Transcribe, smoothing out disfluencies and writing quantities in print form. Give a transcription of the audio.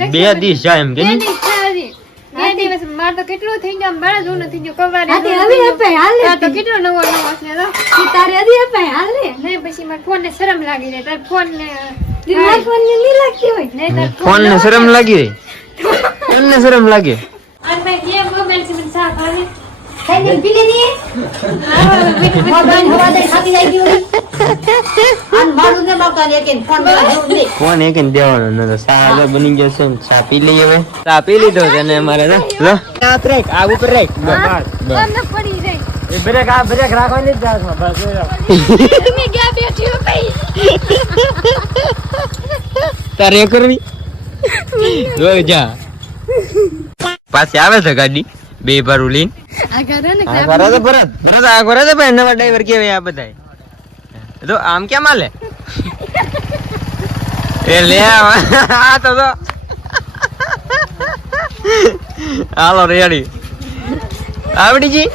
બે દી જાય એમ કે બે દિવસ માર તો કેટલું થઈ ગયું બળા જૂનું થઈ ગયું કવારે આતે હવે અપાય હાલે તો કેટલો નવો નવો છે તો તારે હજી અપાય હાલે નહીં પછી મારા ફોન ને શરમ લાગી જાય તાર ફોન ને દિમાગ ફોન ને ની લાગતી હોય નહીં તાર ફોન ને શરમ લાગી ફોન ને શરમ લાગે અને ભાઈ જે મોબાઈલ થી મને સાફ આવે ખાઈ પી લેની મોબાઈલ હવા દે ખાતી જાય ગયું આન મારું ને બાપા ને કે ફોન માં જવું દે ફોન એક ને દેવાનો ન તો સા બની ગયો છે ચા પી લઈએ હવે ચા પી લીધો છે ને અમારે લો આ ટ્રેક આ ઉપર રાખ બસ ફોન ન પડી જાય એ બ્રેક રાખવાની જ જાવ બસ તમે ગયા બેઠી હો ભાઈ તારે કરવી જોઈ જા પાછી આવે છે ગાડી બે બારું લઈને આ કરે ને આ કરે છે ભરત આ કરે છે ભાઈ નવા ડ્રાઈવર કેવાય આ બધાય તો આમ કેમ હાલે એ લે આ તો હાલો રેડી આવડી જી